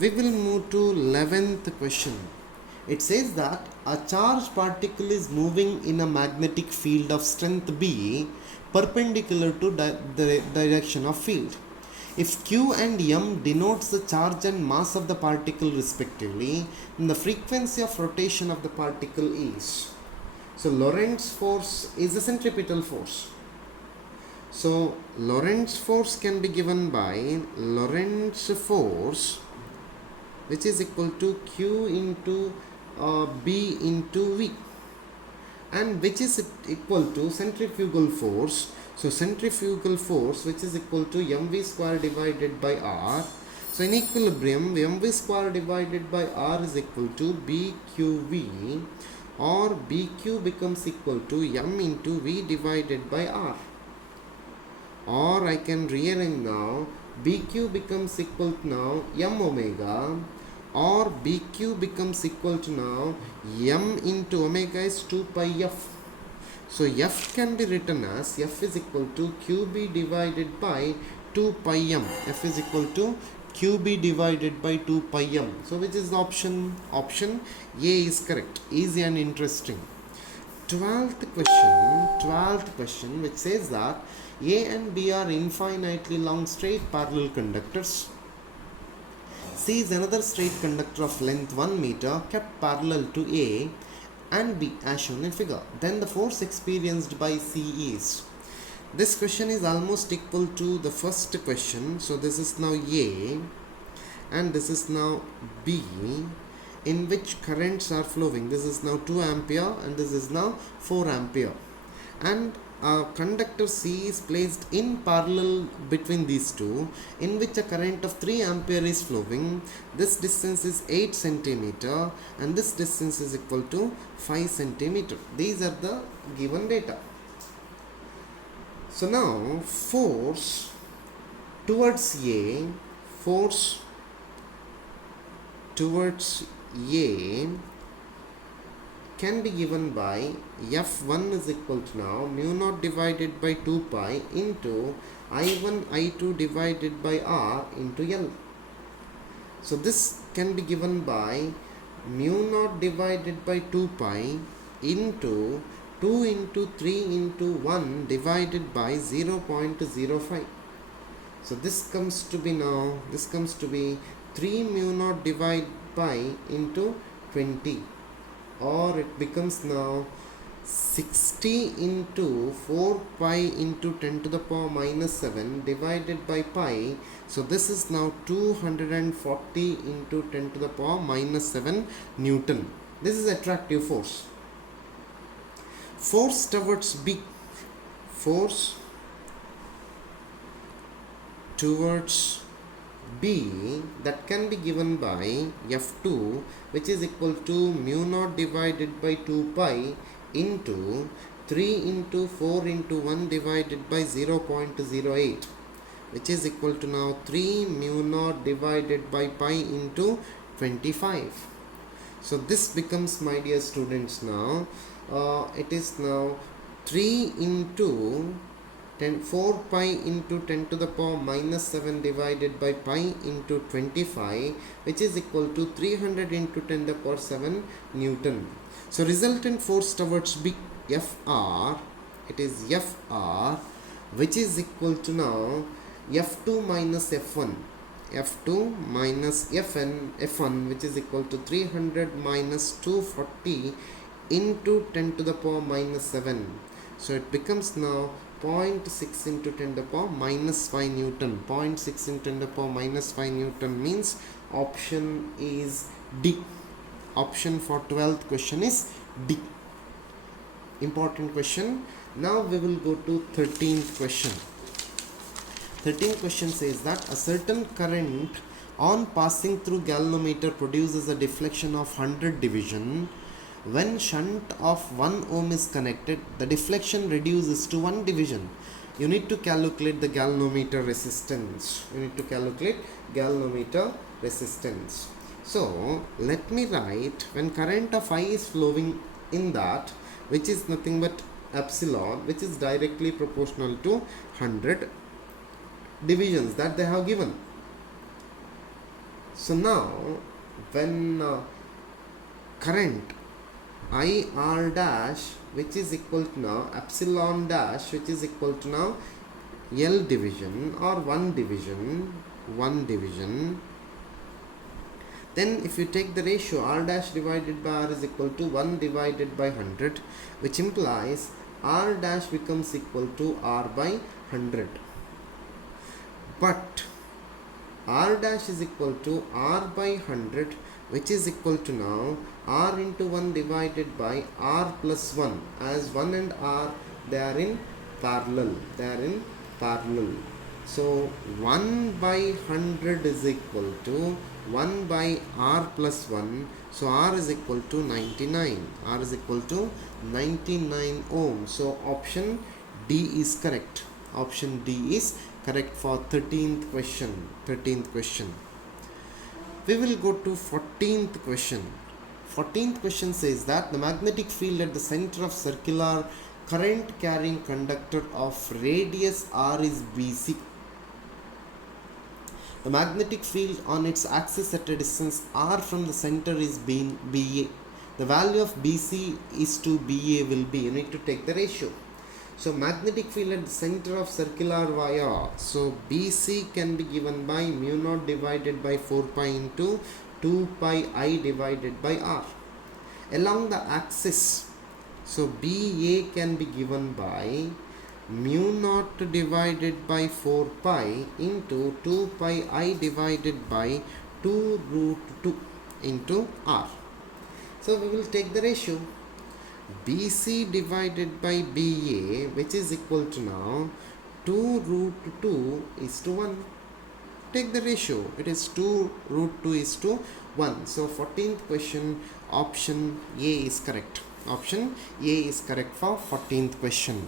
We will move to 11th question. It says that a charged particle is moving in a magnetic field of strength B perpendicular to the direction of field. If Q and M denotes the charge and mass of the particle respectively, then the frequency of rotation of the particle is. So Lorentz force is a centripetal force. So Lorentz force can be given by Lorentz force, which is equal to Q into B into V, and which is equal to centrifugal force. So centrifugal force, which is equal to mv square divided by r. So in equilibrium, mv square divided by r is equal to bqv, or bq becomes equal to m into v divided by r. Or I can rearrange now, bq becomes equal to now m omega, or bq becomes equal to now m into omega is 2 pi f. So f can be written as f is equal to qb divided by 2 pi m. F is equal to qb divided by 2 pi m. So which is the option? Option A is correct. Easy and interesting. 12th question, which says that A and B are infinitely long straight parallel conductors. C is another straight conductor of length 1 meter kept parallel to A and B as shown in figure. Then the force experienced by C is. This question is almost equal to the first question. So this is now A and this is now B, in which currents are flowing. This is now 2 ampere and this is now 4 ampere. And conductor C is placed in parallel between these two, in which a current of 3 ampere is flowing. This distance is 8 centimeter and this distance is equal to 5 centimeter. These are the given data. So now force towards A can be given by F1 is equal to now mu naught divided by 2 pi into I1 I2 divided by R into L. So this can be given by mu naught divided by 2 pi into 2 into 3 into 1 divided by 0.05. So this comes to be 3 mu naught divided by into 20, or it becomes now 60 into 4 pi into 10 to the power minus 7 divided by pi. So this is now 240 into 10 to the power minus 7 Newton. This is attractive force. Force towards B. Force towards B, that can be given by F2, which is equal to mu naught divided by 2 pi into 3 into 4 into 1 divided by 0.08, which is equal to now 3 mu naught divided by pi into 25. So this becomes, my dear students, now it is now 3 into 4 pi into 10 to the power minus 7 divided by pi into 25, which is equal to 300 into 10 to the power 7 Newton. So resultant force towards B, Fr, it is Fr, which is equal to now F2 minus F1, F1, which is equal to 300 minus 240 into 10 to the power minus 7. So it becomes now 0.6 into 10 to the power minus 5 Newton. 0.6 into 10 to the power minus 5 Newton means option is D. Option for 12th question is D. Important question. Now we will go to 13th question. 13th question says that a certain current on passing through galvanometer produces a deflection of 100 division. When shunt of 1 ohm is connected, the deflection reduces to 1 division. You need to calculate the galvanometer resistance. So let me write, when current of I is flowing in that, which is nothing but epsilon, which is directly proportional to 100 divisions that they have given. So now when current IR dash, which is equal to now epsilon dash, which is equal to now L division or 1 division, then if you take the ratio R dash divided by R is equal to 1 divided by 100, which implies R dash becomes equal to R by 100. But R dash is equal to R by 100, which is equal to now R into 1 divided by R plus 1, as 1 and R, they are in parallel. So 1 by 100 is equal to 1 by R plus 1. So R is equal to 99. R is equal to 99 ohms. So option D is correct. Option D is correct for 13th question. We will go to 14th question. 14th question says that the magnetic field at the center of circular current carrying conductor of radius R is BC. The magnetic field on its axis at a distance R from the center is BA. The value of BC is to BA will be, you need to take the ratio. So magnetic field at the center of circular wire, so BC can be given by mu naught divided by 4 pi into 2 pi I divided by R. Along the axis, so BA can be given by mu naught divided by 4 pi into 2 pi I divided by 2 root 2 into R. So we will take the ratio. BC divided by BA, which is equal to now 2 root 2 is to 1. Take the ratio. It is 2 root 2 is to 1. So 14th question, option A is correct. Option A is correct for 14th question.